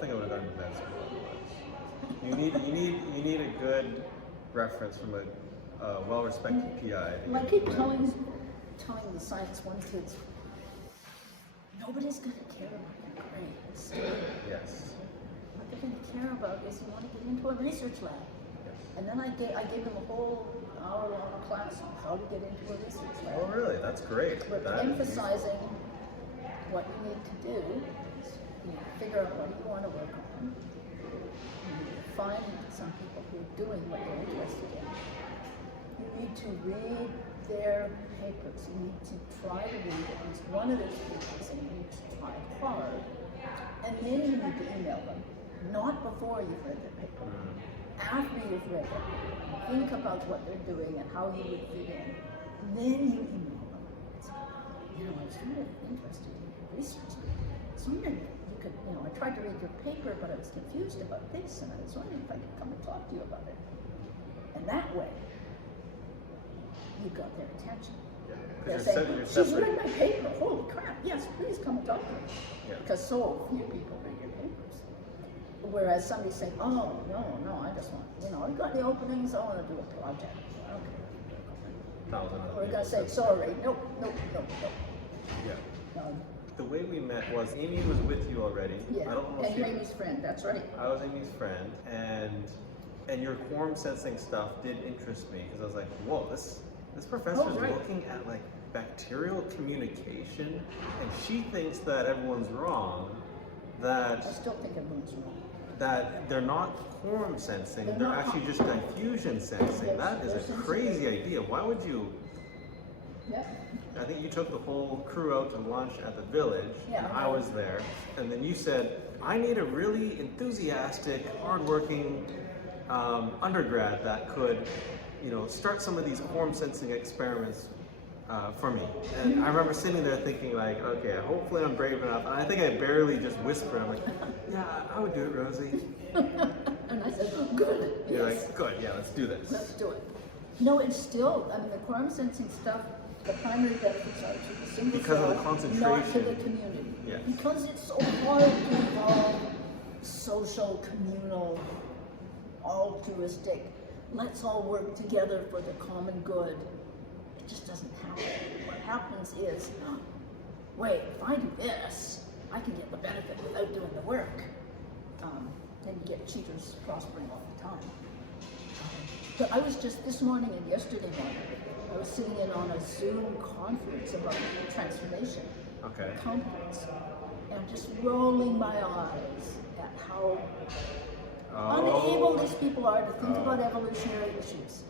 think I would have gone to med school otherwise. You need a good reference from a well-respected PI. Well, I keep telling the Science 1 kids, nobody's going to care about your grades. Yes. What they're going to care about is you want to get into a research lab. Yes. And then I gave them a whole hour-long class on how to get into a research lab. Oh, really? That's great. We're emphasizing what you need to do. You know, figure out what you want to work on. You need to find some people who are doing what you're interested in. You need to read their papers. You need to try to read at least one of those papers, and you need to try hard. And then you need to email them, not before you've read their paper. After you've read it, think about what they're doing and how you would fit in. Then you email them. So, you know, I was really interested in your research. I was wondering if you could, you know, I tried to read your paper, but I was confused about this, and I was wondering if I could come and talk to you about it. And that way, you got their attention. Yeah. They're saying, she's read my paper, holy crap, yes, please come and talk to me. Yeah. Because so few people read your papers. Whereas somebody saying, oh, no, I just want, you know, I've got the openings, I want to do a project. Okay. We're going to say, sorry, nope. Yeah. The way we met was Amy was with you already. Yeah, and you're Amy's friend, that's right. I was Amy's friend, and your quorum sensing stuff did interest me because I was like, whoa, this professor is looking at like bacterial communication, and she thinks that everyone's wrong. That I still think everyone's wrong. That they're not quorum sensing; they're actually just diffusion sensing. That is a crazy idea. Why would you? Yeah. I think you took the whole crew out to lunch at the village. Yeah. I was there, and then you said, "I need a really enthusiastic, hardworking undergrad that could, you know, start some of these quorum sensing experiments for me." And I remember sitting there thinking, like, okay, hopefully I'm brave enough. And I think I barely just whispered, I'm like, yeah, I would do it, Rosie. And I said, oh, good. You're like, good, yeah, let's do this. Let's do it. No, it's still, I mean, the quorum sensing stuff, the primary benefits are to the single because cell, of the concentration. not to the community. Yes. Because it's so hard to involve social, communal, altruistic, let's all work together for the common good. It just doesn't happen. What happens is, wait, if I do this, I can get the benefit without doing the work. And you get cheaters prospering all the time. But I was just this morning and yesterday morning, I was sitting in on a Zoom conference about transformation. Okay. Competence. And just rolling my eyes at how unable these people are to think about evolutionary issues.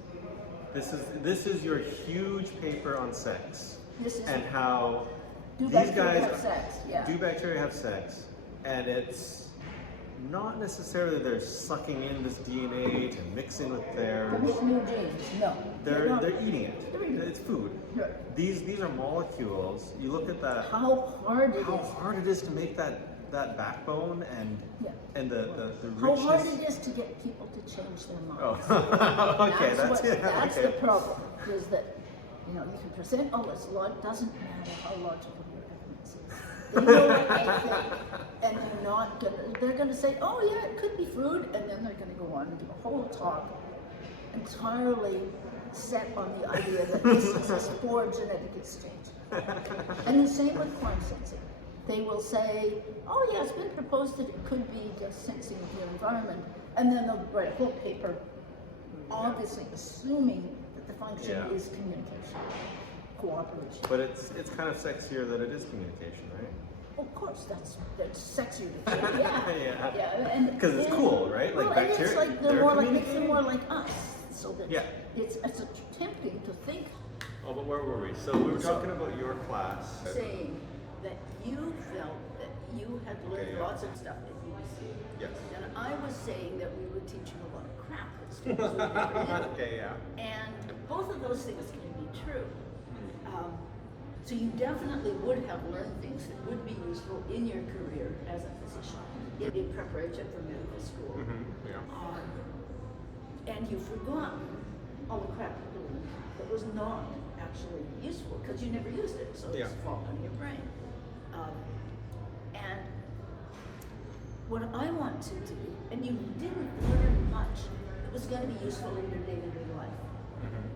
This is your huge paper on sex. This is and how these guys have sex, yeah. do bacteria have sex, and it's not necessarily they're sucking in this DNA to mix in with theirs. They're making new genes. No. They're eating it. They're eating it. It's food. Right. These are molecules. You look at that. How hard it is to make that backbone and the richness. How hard it is to get people to change their minds. Oh, okay, that's okay. the problem. Is that, you know, you can present, it's doesn't matter how logical your evidence is. They know what they think, and they're gonna say, oh yeah, it could be food, and then they're gonna go on and give a whole talk entirely set on the idea that this is for genetic exchange. And the same with quorum sensing. They will say, oh yeah, it's been proposed that it could be just sensing of your environment, and then they'll write a whole paper, obviously assuming that the function is communication, cooperation. But it's kind of sexier that it is communication, right? Of course, that's sexier to say. Yeah. Because it's cool, right? Well, like and bacteria, it's like makes them more like us, so that it's tempting to think. Oh, but where were we? So we were talking about your class. Saying that you felt that you had learned lots of stuff at UBC. Yes. And I was saying that we were teaching a lot of crap that students would never do. Okay, yeah. And both of those things can be true. So you definitely would have learned things that would be useful in your career as a physician, in preparation for medical school. And you've forgotten all the crap you learned that was not actually useful because you never used it, so it's fallen on your brain. And what I want to do, and you didn't learn much that was going to be useful in your day-to-day life.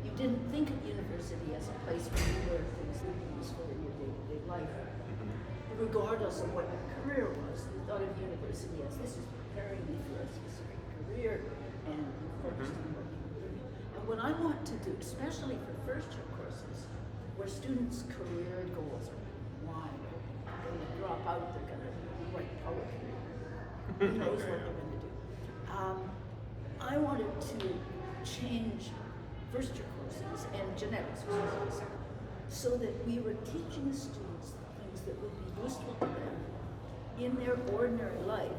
You didn't think of university as a place where you learned things that would be useful in your day-to-day life. Regardless of what your career was, you thought of university as this is preparing me for a specific career, and you focused on what you were doing. And what I want to do, especially for first-year courses, where students' career goals are wide, they're going to drop out, they're going to write poetry, who knows what they're going to do. I wanted to change first-year courses and genetics courses so that we were teaching students things that would be useful to them in their ordinary life.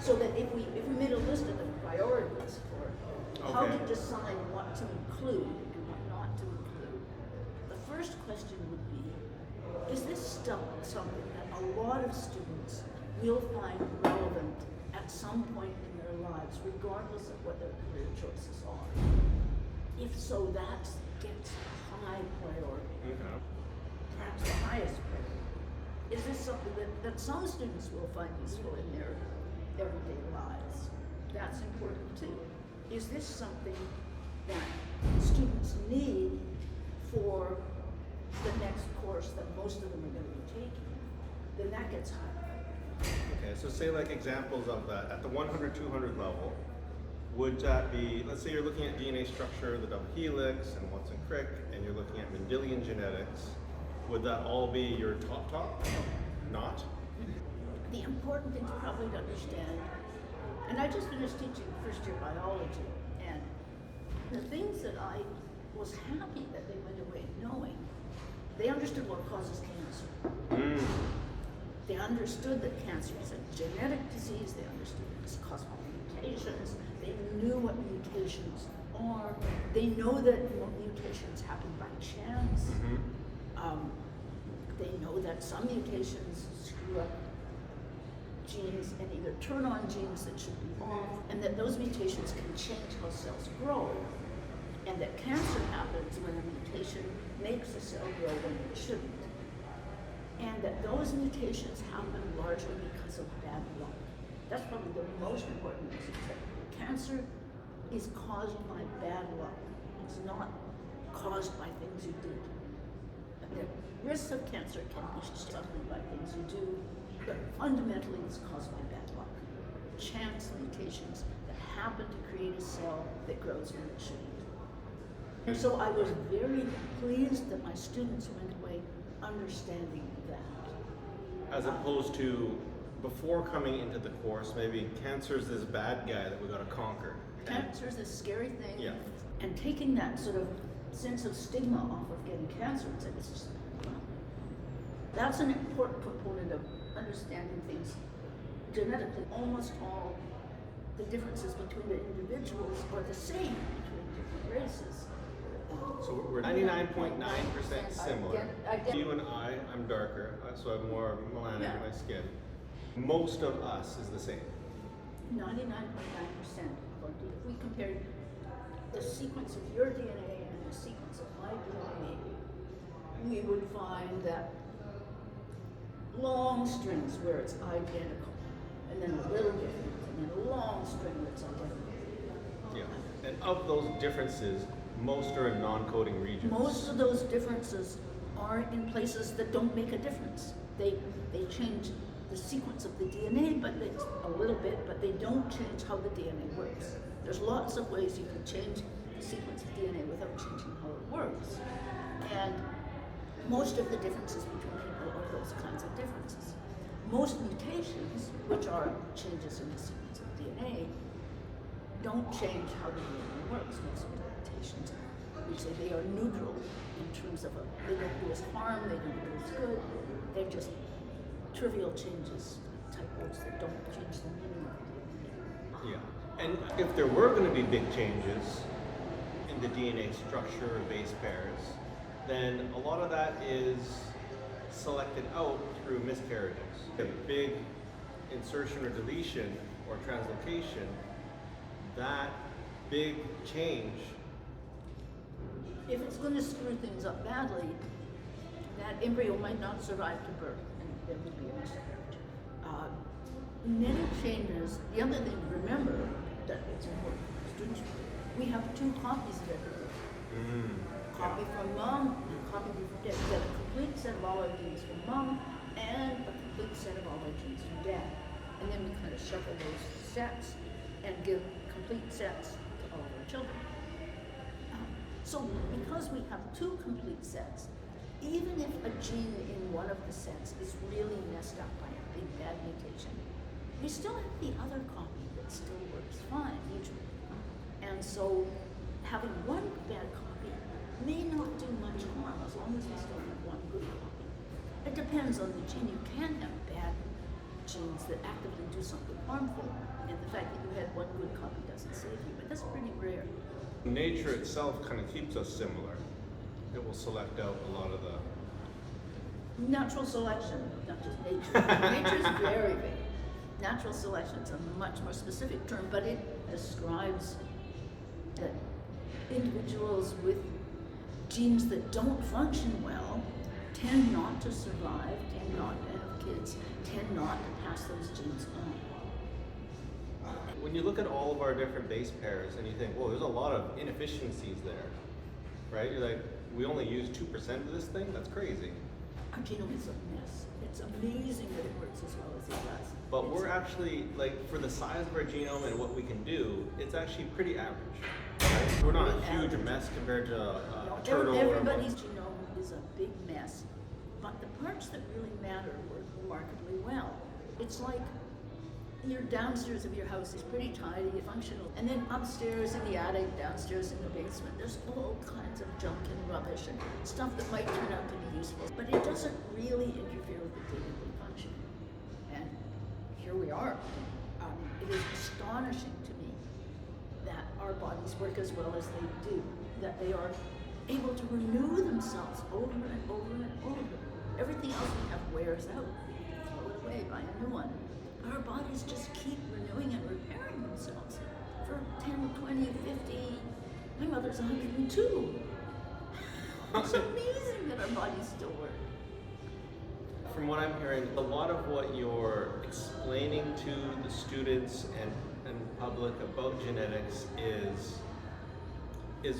So that if we made a list of the priorities for how to decide what to include and what not to include, the first question would be, is this stuff something that a lot of students will find relevant at some point in their lives, regardless of what their career choices are? If so, that gets high priority. Perhaps the highest priority. Is this something that some students will find useful in their everyday lives? That's important too. Is this something that students need for the next course that most of them are going to be taking? Then that gets high. Okay, so say like examples of that at the 100, 200 level. Would that be, let's say you're looking at DNA structure, the double helix, and what's in crick, and you're looking at Mendelian genetics. Would that all be your top? Not? The important thing probably to understand, and I just finished teaching first-year biology, and the things that I was happy that they went away knowing, they understood what causes cancer. They understood that cancer is a genetic disease. They understood it's caused by mutations. They knew what mutations are. They know that mutations happen by chance. They know that some mutations screw up genes and either turn on genes that should be off, and that those mutations can change how cells grow, and that cancer happens when a mutation makes a cell grow when it shouldn't, and that those mutations happen largely because of bad luck. That's probably the most important message, that cancer is caused by bad luck. It's not caused by things you did. The risks of cancer can be something by things you do, but fundamentally it's caused by bad luck. Chance mutations that happen to create a cell that grows when it shouldn't. And so I was very pleased that my students went away understanding that. As opposed to before coming into the course, maybe cancer's this bad guy that we gotta conquer. Cancer's this scary thing, and taking that sort of sense of stigma off of getting cancer and saying, this is that's an important component of understanding things genetically. Almost all the differences between the individuals are the same between different races. So we're 99.9% similar. You and I'm darker, so I'm more melanic in my skin. Most of us is the same. 99.9%. If we compared the sequence of your DNA and the sequence of my DNA, we would find that long strings where it's identical, and then a little different, and then a long string where it's identical. Yeah, and of those differences, most are in non-coding regions. Most of those differences are in places that don't make a difference. They change the sequence of the DNA, but it's a little bit, but they don't change how the DNA works. There's lots of ways you can change the sequence of DNA without changing how it works. And most of the differences between people are those kinds of differences. Most mutations, which are changes in the sequence of DNA, don't change how the DNA works. Most mutations, we say they are neutral in terms of they don't do us harm, they don't do us good. They're just trivial changes, typos that don't change the meaning of the DNA. Yeah, and if there were going to be big changes in the DNA structure or base pairs, then a lot of that is selected out through miscarriages. A big insertion or deletion or translocation, that big change. If it's going to screw things up badly, that embryo might not survive to birth. there would be a miscarriage. Many changes. The other thing to remember that it's important for students, we have 2 copies of everything. Copy from mom, and copy before dad. We get a complete set of all our genes from mom, and a complete set of all our genes from dad. And then we kind of shuffle those sets and give complete sets to all of our children. So because we have 2 complete sets, even if a gene in one of the sets is really messed up by a big bad mutation, we still have the other copy that still works fine usually. And so having one bad copy may not do much harm as long as we still have one good copy. It depends on the gene. You can have bad genes that actively do something harmful, and the fact that you had one good copy doesn't save you, but that's pretty rare. Nature itself kind of keeps us similar. It will select out a lot of the... Natural selection, not just nature. Nature's very big. Natural selection is a much more specific term, but it describes that individuals with genes that don't function well tend not to survive, tend not to have kids, tend not to pass those genes on. When you look at all of our different base pairs and you think, well, there's a lot of inefficiencies there, right? You're like, we only use 2% of this thing? That's crazy. Our genome is a mess. It's amazing that it works as well as it does. But we're actually, like, for the size of our genome and what we can do, it's actually pretty average, right? We're not a huge mess compared to a turtle. Everybody's genome is a big mess, but the parts that really matter work remarkably well. It's like your downstairs of your house is pretty tidy, functional, and then upstairs in the attic, downstairs in the basement, there's all kinds of junk and rubbish and stuff that might turn out to be useful, but it doesn't really interfere with the day-to-day function. And here we are. It is astonishing to me that our bodies work as well as they do, that they are able to renew themselves over and over and over. Everything else we have wears out, throw it away, buy a new one. Our bodies just keep renewing and repairing themselves for 10, 20, 50, my mother's 102. It's amazing that our bodies still work. From what I'm hearing, a lot of what you're explaining to the students and public about genetics is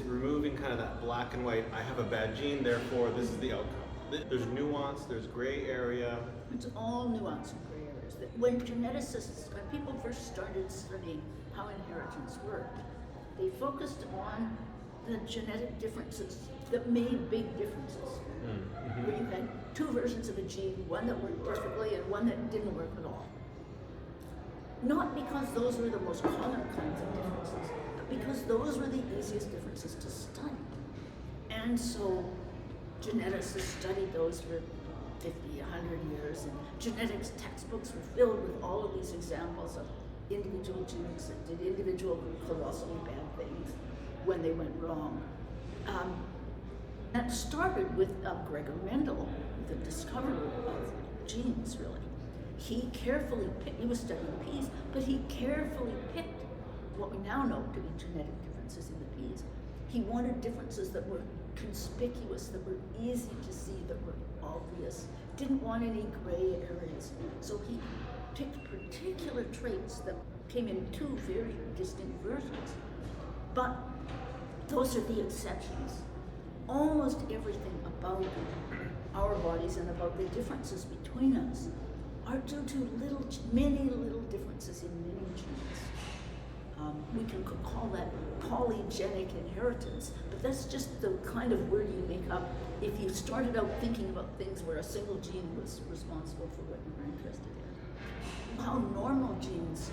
removing kind of that black and white, I have a bad gene, therefore this is the outcome. There's nuance, there's gray area. It's all nuance and gray areas. When geneticists, when people first started studying how inheritance worked, they focused on the genetic differences that made big differences. Mm-hmm. Where you had 2 versions of a gene, one that worked perfectly and one that didn't work at all. Not because those were the most common kinds of differences, but because those were the easiest differences to study. And so geneticists studied those for 50, 100 years, and genetics textbooks were filled with all of these examples of individual genes that did individual colossally bad things when they went wrong. That started with Gregor Mendel, the discoverer of genes, really. He carefully picked, he was studying peas, but he carefully picked what we now know to be genetic differences in the peas. He wanted differences that were conspicuous, that were easy to see, that were obvious. Didn't want any gray areas. So he picked particular traits that came in 2 very distinct versions. But those are the exceptions. Almost everything about our bodies and about the differences between us are due to many little differences in many genes. We can call that polygenic inheritance, but that's just the kind of word you make up if you started out thinking about things where a single gene was responsible for what you were interested in. How normal genes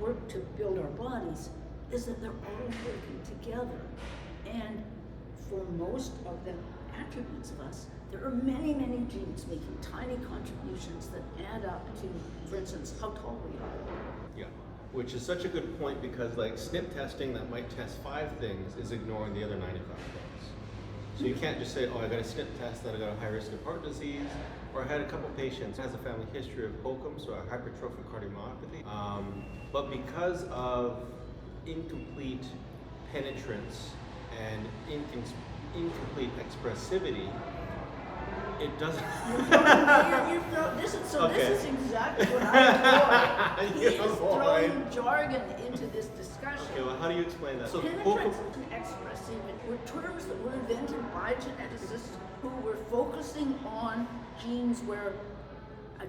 work to build our bodies is that they're all working together. And for most of the attributes of us, there are many, many genes making tiny contributions that add up to, for instance, how tall we are. Yeah, which is such a good point because like SNP testing that might test 5 things is ignoring the other 95 things. So you can't just say, oh, I got a SNP test that I got a high risk of heart disease, or I had a couple patients who has a family history of HOCM, so a hypertrophic cardiomyopathy. But because of incomplete penetrance and incomplete expressivity, It doesn't. This is exactly what I avoid. He You is avoid. throwing jargon into this discussion. Okay, well, how do you explain that? So, Penetrance and expressivity were terms that were invented by geneticists who were focusing on genes where a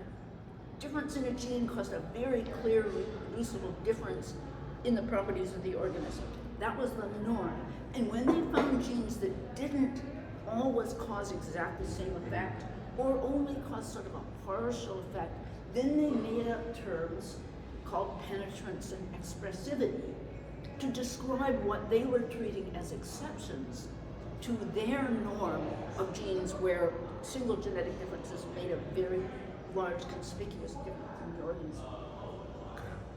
difference in a gene caused a very clear, reproducible difference in the properties of the organism. That was the norm. And when they found genes that didn't always cause exactly the same effect, or only cause sort of a partial effect, then they made up terms called penetrance and expressivity to describe what they were treating as exceptions to their norm of genes where single genetic differences made a very large conspicuous difference in the organism.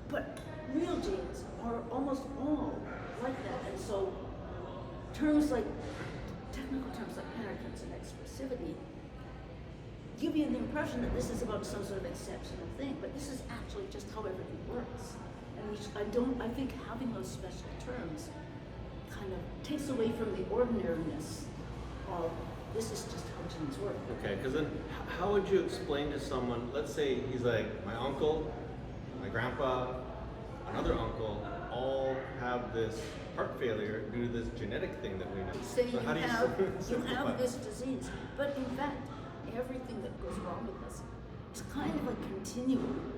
But real genes are almost all like that, and so terms like, technical terms like penetrance and expressivity give you the impression that this is about some sort of exceptional thing, but this is actually just how everything works. And I think having those special terms kind of takes away from the ordinariness of this is just how genes work. okay, because then how would you explain to someone, let's say he's like, my uncle, my grandpa, another uncle, all have this heart failure due to this genetic thing that we know. Say So how do you have this disease, but in fact, everything that goes wrong with us is kind of a continuum.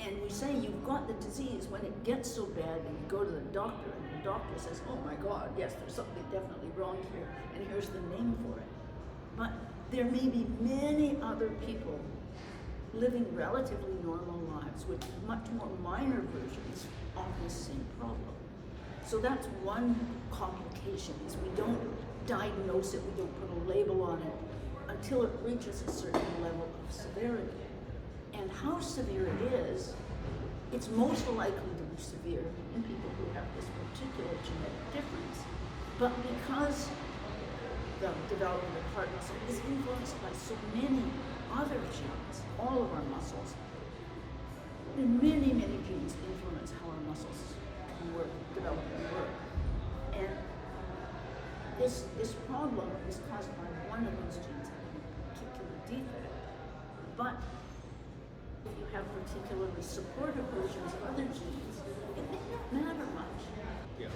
And we say you've got the disease when it gets so bad that you go to the doctor and the doctor says, oh my God, yes, there's something definitely wrong here, and here's the name for it. But there may be many other people living relatively normal lives with much more minor versions of the same problem. So that's one complication, is we don't diagnose it, we don't put a label on it until it reaches a certain level of severity. And how severe it is, it's most likely to be severe in people who have this particular genetic difference. But because the development of heart muscle is influenced by so many other genes, all of our muscles, and many, many genes influence how our muscles can work, develop and work. And this problem is caused by one of those genes having a particular defect. But if you have particularly supportive versions of other genes, it may not matter much. Yeah.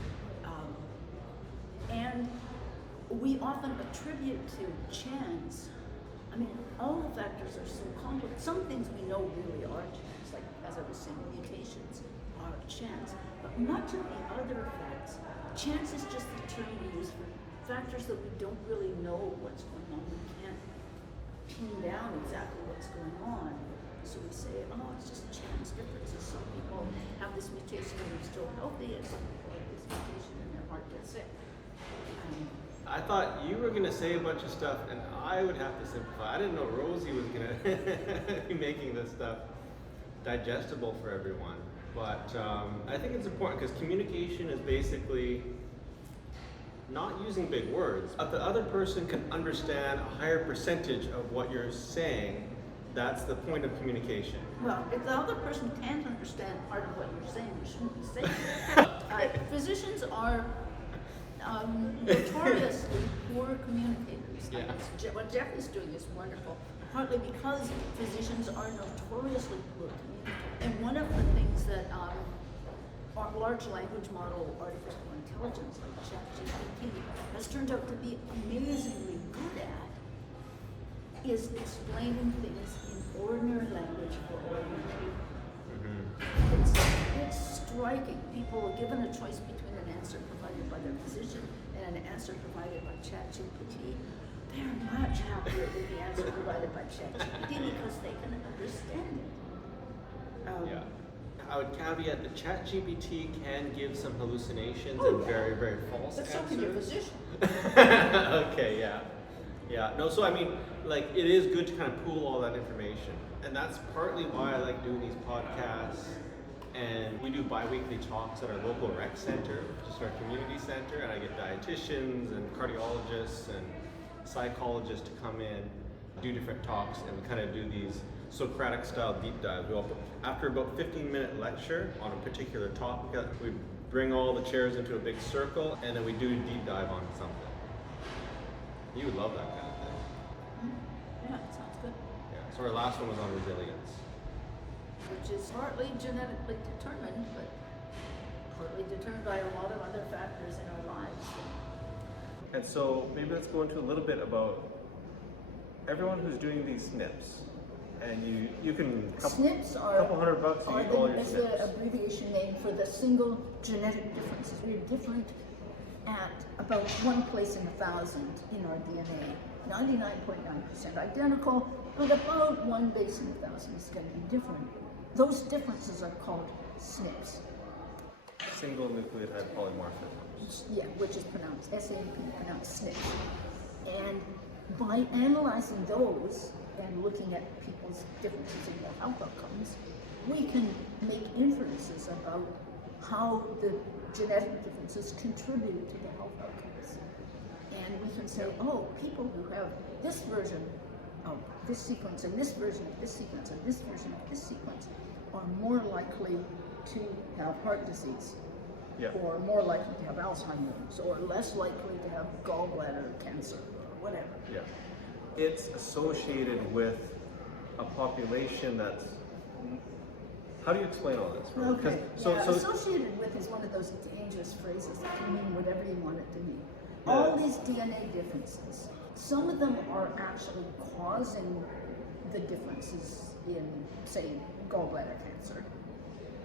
And we often attribute to chance. I mean, all the factors are so complex. Some things we know really are chance, like, as I was saying, mutations are chance. But much of the other effects, chance is just the term we use for factors that we don't really know what's going on. We can't pin down exactly what's going on. So we say, oh, it's just chance differences. Some people have this mutation and they're still healthy, and some people have this mutation and their heart gets sick. I thought you were going to say a bunch of stuff and I would have to simplify. I didn't know Rosie was going to be making this stuff digestible for everyone. But I think it's important because communication is basically not using big words. If the other person can understand a higher percentage of what you're saying, that's the point of communication. Well, if the other person can't understand part of what you're saying, you shouldn't be saying it. Physicians are notoriously poor communicators. Yeah. What Jeff is doing is wonderful, partly because physicians are notoriously poor communicators. And one of the things that large language model artificial intelligence like ChatGPT has turned out to be amazingly good at is explaining things in ordinary language for ordinary people. It's striking. People are given a choice between an answer provided by their physician and an answer provided by ChatGPT. They're much happier with the answer provided by ChatGPT because they can understand it. Yeah. I would caveat that ChatGPT can give some hallucinations Oh, and yeah. very, very false But so answers. can your physician. Okay, yeah. Yeah, no, so I mean, like, it is good to kind of pool all that information. And that's partly why I like doing these podcasts. And we do bi-weekly talks at our local rec center, which is our community center. And I get dietitians and cardiologists and psychologists to come in, do different talks, and we kind of do these Socratic style deep dives. After about 15-minute lecture on a particular topic, we bring all the chairs into a big circle, and then we do a deep dive on something. You would love that kind of thing. Yeah, So our last one was on resilience. which is partly genetically determined, but partly determined by a lot of other factors in our lives. And so maybe let's go into a little bit about everyone who's doing these SNPs. And you can SNPs are couple $100 you get all your is SNPs. the abbreviation name for the single genetic differences. We're different at about one place in 1,000 in our DNA. 99.9% identical, but about one base in 1,000 is going to be different. Those differences are called SNPs. Single nucleotide polymorphisms. Yeah, which is pronounced SNP, pronounced SNPs. And by analyzing those and looking at people's differences in their health outcomes, we can make inferences about how the genetic differences contribute to the health outcomes. And we can say, oh, people who have this version of this sequence and this version of this sequence and this version of this sequence are more likely to have heart disease, Yeah. or more likely to have Alzheimer's, or less likely to have gallbladder cancer, or whatever. Yeah. It's associated with a population that's. How do you explain all this? Right? Okay. So, Yeah, so associated with is one of those dangerous phrases that can mean whatever you want it to mean. Yeah. All these DNA differences, some of them are actually causing the differences in, say, gallbladder cancer.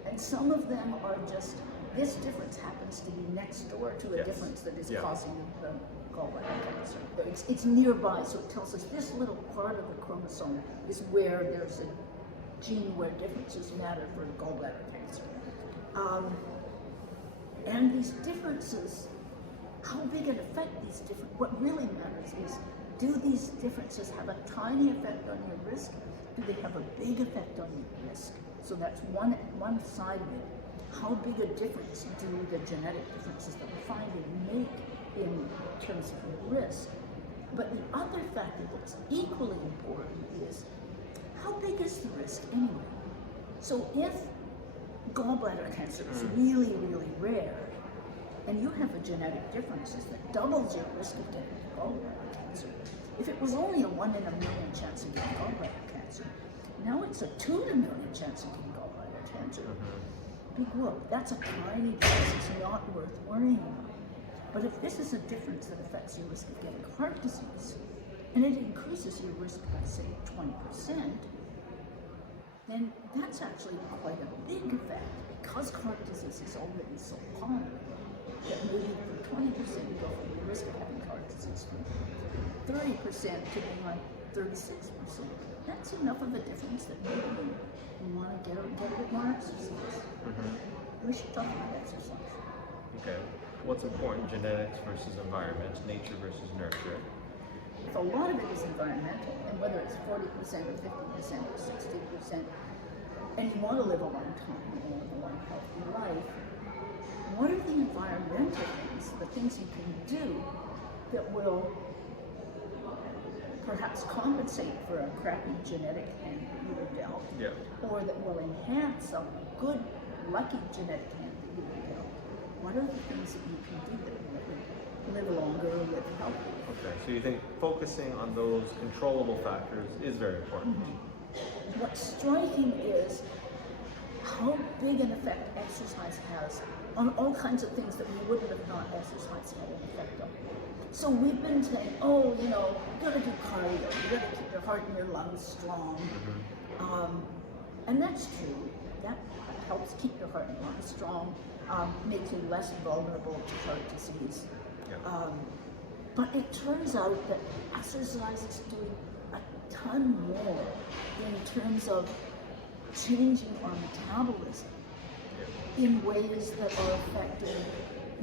And some of them are just, this difference happens to be next door to a Yes. difference that is Yeah. causing the gallbladder cancer. It's nearby, so it tells us this little part of the chromosome is where there's a gene where differences matter for gallbladder cancer. And these differences, how big an effect these different, what really matters is, do these differences have a tiny effect on your risk? Do they have a big effect on your risk? So that's one side of it. How big a difference do the genetic differences that we're finding make in terms of your risk? But the other factor that's equally important is, how big is the risk anyway? So if gallbladder cancer is really, really rare, and you have a genetic difference that doubles your risk of getting gallbladder cancer, if it was only a 1 in a million chance of getting gallbladder cancer, now it's a 2 in a million chance of getting gallbladder cancer. Big whoop, that's a tiny difference, it's not worth worrying about. But if this is a difference that affects your risk of getting heart disease, and it increases your risk by, say, 20%, then that's actually quite a big effect, because heart disease is already so common, that maybe for 20% you go from the risk of having heart disease from 30% to being like 36%. That's enough of a difference that maybe you want to get a bit more exercise. We should talk about exercise. okay. What's important? Genetics versus environment, nature versus nurture. If a lot of it is environmental, and whether it's 40% or 50% or 60%, and you want to live a long time, you want to live a long, healthy life, what are the environmental things, the things you can do that will perhaps compensate for a crappy genetic hand that you were dealt, Yeah. or that will enhance a good, lucky genetic hand that you were dealt? What are the things that you can do that will live longer, live healthy? Okay. So you think focusing on those controllable factors is very important. What's striking is how big an effect exercise has on all kinds of things that we wouldn't have thought exercise had an effect on. So we've been saying, oh, you know, you gotta do cardio, you gotta keep your heart and your lungs strong. And that's true. That helps keep your heart and lungs strong, makes you less vulnerable to heart disease. Yeah. But it turns out that exercise is doing a ton more in terms of changing our metabolism in ways that are affecting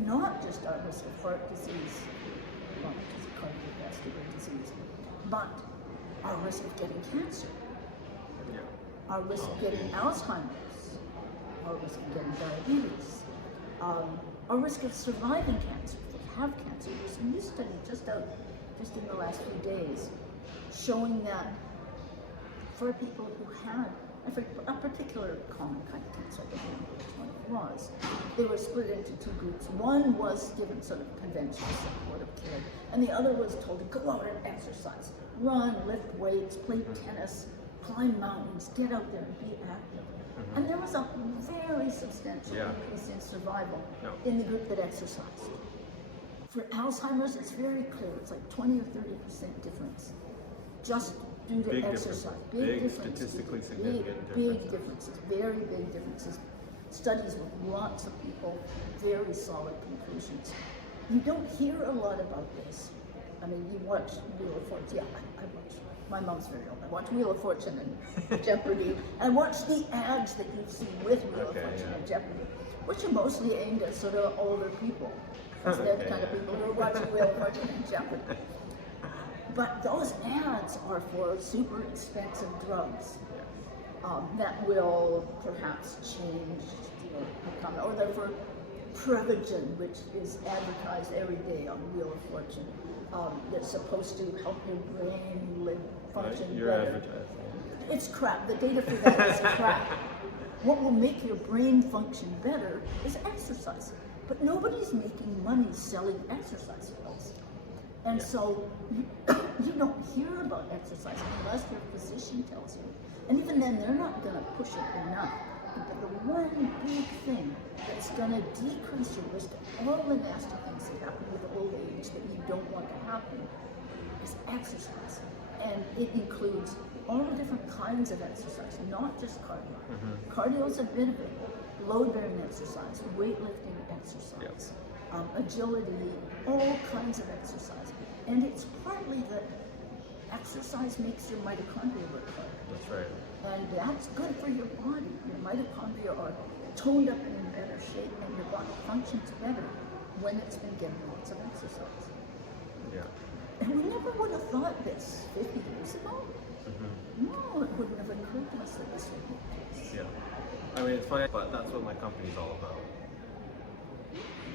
not just our risk of heart disease, not just cardiovascular disease, but our risk of getting cancer, Yeah. our risk of getting Alzheimer's, our risk of getting diabetes, our risk of surviving cancer if they have cancer. There's a new study just out, just in the last few days, showing that for people who had a particular common kind of cancer, I don't remember which one it was, they were split into two groups. One was given sort of conventional supportive care, and the other was told to go out and exercise, run, lift weights, play tennis, climb mountains, get out there and be active. And there was a very substantial increase in survival in the group that exercised. For Alzheimer's, it's very clear. It's like 20 or 30% difference, just due to exercise. Big statistically significant big differences, very big differences. Studies with lots of people, very solid conclusions. You don't hear a lot about this. I mean, you watch Wheel of Fortune. Yeah, I watch. My mom's very old. I watch Wheel of Fortune and Jeopardy. I watch the ads that you see with Wheel of Fortune and Jeopardy, which are mostly aimed at sort of older people. Because they're the kind of people who are watching Wheel of Fortune and Jeopardy. But those ads are for super expensive drugs that will perhaps change your economy. Or they're for Prevagen, which is advertised every day on Wheel of Fortune. That's supposed to help your brain function You're better. advertising. It's crap. The data for that is crap. What will make your brain function better is exercise. But nobody's making money selling exercise pills. And so you don't hear about exercise unless your physician tells you. And even then, they're not going to push it enough. But the one big thing that's going to decrease your risk of all the nasty things that happen with old age that you don't want to happen is exercise. And it includes all the different kinds of exercise, not just cardio. Cardio is a bit of it. Load-bearing exercise, weightlifting exercise, agility, all kinds of exercise. And it's partly that exercise makes your mitochondria work harder. That's right. And that's good for your body. Your mitochondria are toned up and in better shape, and your body functions better when it's been getting lots of exercise. Yeah. And we never would have thought this 50 years ago. No, it wouldn't have occurred to us that this would be the case. Yeah. I mean, it's funny, but that's what my company's all about.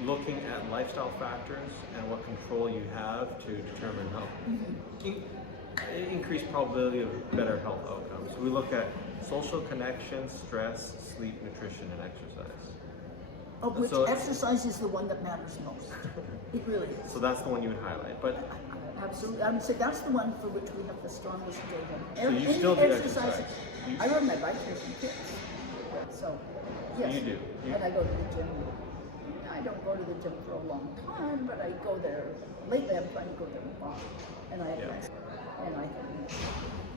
Looking at lifestyle factors and what control you have to determine health. Increased probability of better health outcomes. We look at social connections, stress, sleep, nutrition, and exercise. Of which So- exercise is the one that matters most. It really is. So that's the one you would highlight. But Absolutely. I would say that's the one for which we have the strongest data. So you Any still do exercise? I rode my bike here from kids. So, yes. you do. And I go to the gym. I don't go to the gym for a long time, but I go there. Lately I'm trying to go there a lot. And I can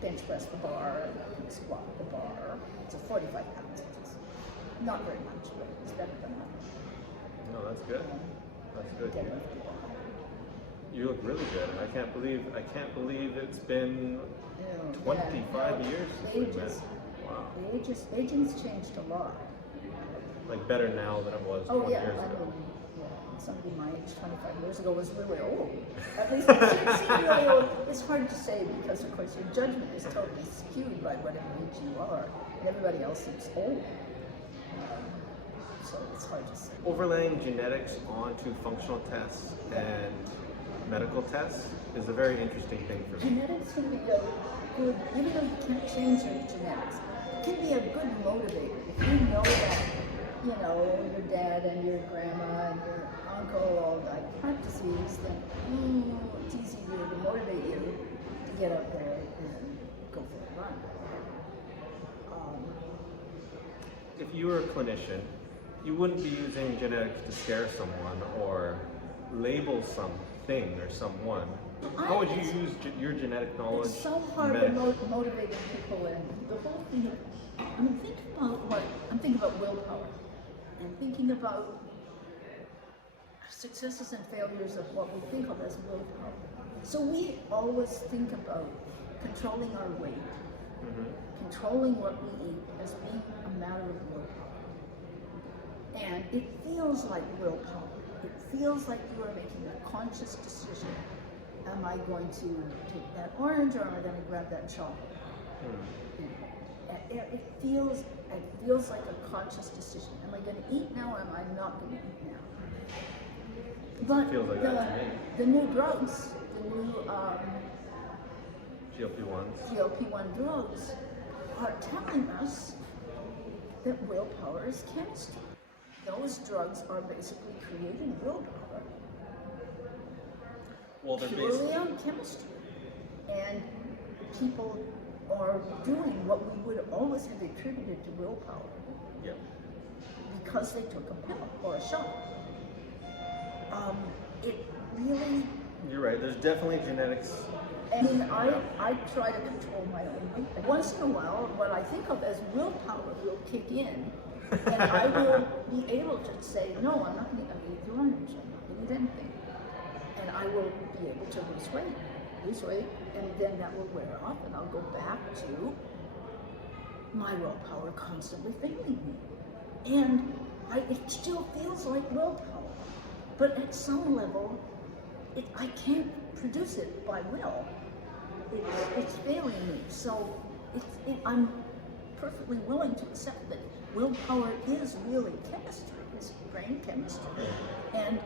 bench press the bar, and I can squat the bar. It's a 45 pounds. It's not very much, but it's better than nothing. no, that's good. That's good. Deadlift the bar. You look really good. I can't believe it's been 25 years since we met. Wow. Aging's changed a lot. Like better now than it was Oh 20 yeah, years I ago. mean, somebody my age 25 years ago was really old. At least it seemed really old. It's hard to say because of course your judgment is totally skewed by whatever age you are, and everybody else seems old. So it's hard to say. Overlaying genetics onto functional tests and medical tests is a very interesting thing for me. Genetics can be a good, even though you can't change your genetics, it can be a good motivator. If you know that, you know, your dad and your grandma and your uncle all died of heart disease, then it's easier to motivate you to get out there and go for a run. If you were a clinician, you wouldn't be using genetics to scare someone or label something or someone. How would you use your genetic knowledge? It's so hard to motivate people, and the whole thing. I mean, I'm thinking about willpower. I'm thinking about successes and failures of what we think of as willpower. So we always think about controlling our weight, controlling what we eat as being a matter of willpower. And it feels like willpower. It feels like you are making a conscious decision. Am I going to take that orange or am I going to grab that chocolate? It feels like a conscious decision. Am I going to eat now or am I not going to eat now? But feels like that to me. the new drugs, the new GLP-1s. GLP-1 drugs are telling us that willpower is chemistry. Those drugs are basically creating willpower Well, they're purely on chemistry. And people are doing what we would always have attributed to willpower Yeah. because they took a pill or a shot. It really, You're right. There's definitely genetics. I mean, I try to control my own weight. Once in a while, what I think of as willpower will kick in, and I will be able to say, no, I'm not going to eat lunch, I'm not going to eat anything. And I will be able to lose weight, and then that will wear off, and I'll go back to my willpower constantly failing me. And it still feels like willpower, but at some level, I can't produce it by will. It's failing me. So I'm perfectly willing to accept that willpower is really chemistry, it's brain chemistry. And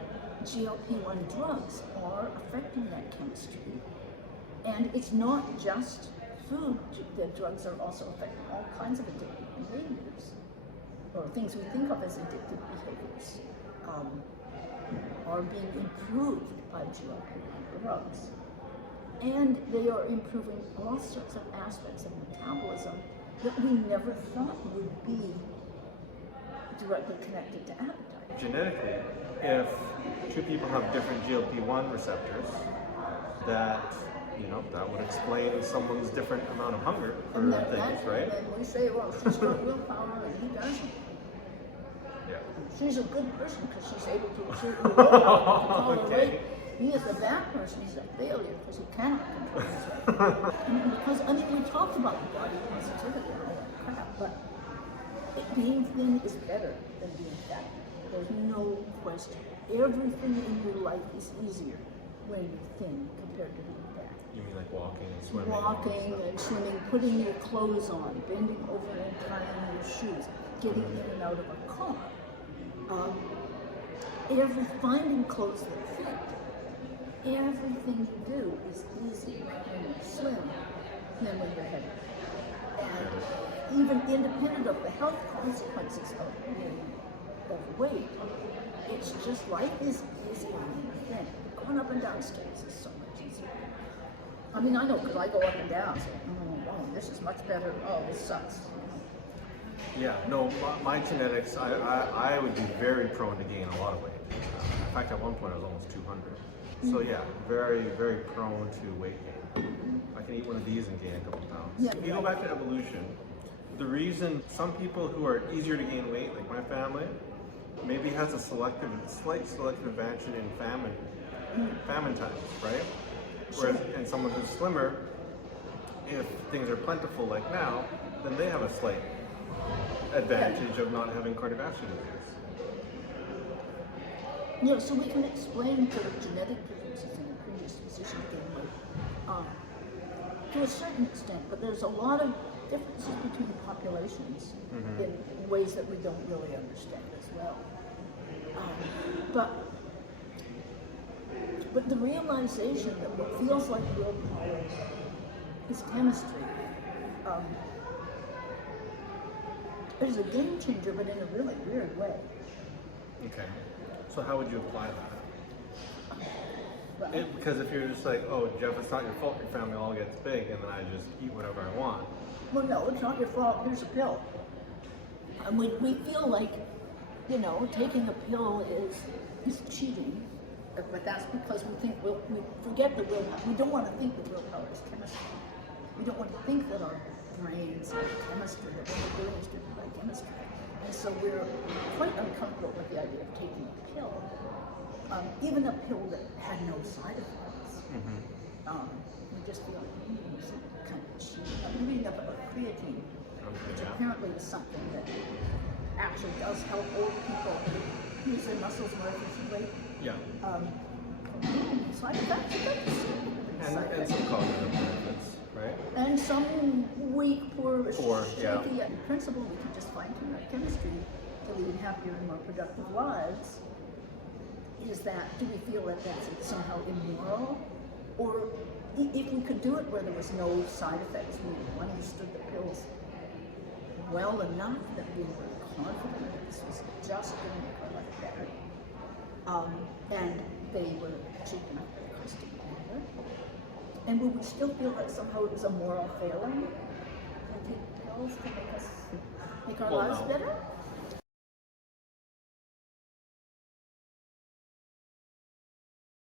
GLP-1 drugs are affecting that chemistry. And it's not just food. The drugs are also affecting all kinds of addictive behaviors, or things we think of as addictive behaviors, are being improved by GLP-1 drugs. And they are improving all sorts of aspects of metabolism that we never thought would be directly connected to appetite. Genetically, if two people have different GLP-1 receptors, that that would explain someone's different amount of hunger for And things, right? And we say, well, she's got willpower and he doesn't. Yeah. She's a good person because she's able to exert her willpower to control her Okay. weight. He is a bad person, he's a failure because he cannot control his weight. Because, we talked about the body positivity and all that crap, but being thin is better than being fat. There's no question. Everything in your life is easier when you're thin compared to being fat. You mean like walking and swimming? Walking and swimming, putting your clothes on, bending over and tying your shoes, getting in and out of a car. Finding clothes that fit. Everything you do is easy when you're slim than when you're heavy. And even independent of the health consequences of being overweight, it's just life is easier when you're thin. Going up and down stairs is so much easier. I know because I go up and down, so this is much better. Oh, this sucks. Yeah, no, my genetics, I would be very prone to gain a lot of weight. In fact, at one point I was almost 200. So yeah, very, very prone to weight gain. I can eat one of these and gain a couple pounds. Yeah. If you go back to evolution, the reason some people who are easier to gain weight, like my family, maybe has a slight selective advantage in famine times, right? Whereas, and someone who's slimmer, if things are plentiful like now, then they have a slight advantage of not having cardiovascular disease. Yeah, so we can explain the genetic differences in the predisposition to gain weight to a certain extent, but there's a lot of differences between populations in ways that we don't really understand as well. But the realization that what feels like willpower is chemistry is a game changer, but in a really weird way. Okay. So how would you apply that? Well, Because if you're just like, oh, Jeff, it's not your fault your family all gets big and then I just eat whatever I want. well, no, it's not your fault. Here's a pill. And we feel like, taking a pill is cheating. But that's because we forget the willpower. We don't want to think that willpower is chemistry. We don't want to think that our brains are chemistry, that what we're doing is driven by chemistry. And so we're quite uncomfortable with the idea of taking a pill, even a pill that had no side effects. We just feel like, this is kind of cheating. I'm reading up about creatine, which apparently is something that actually does help old people use their muscles more efficiently. Yeah. Side effects, And some cognitive benefits, right? and some weak, poor, yeah. shaky. In principle, we can just fine-tune our chemistry to lead happier and more productive lives. Is that, do we feel that that's somehow immoral? Or if we could do it where there was no side effects, we understood the pills well enough that we were confident that this was just going to make our life better. And they were cheap enough that it cost a matter. And would we still feel that somehow it was a moral failing models to make our Well, lives no. better?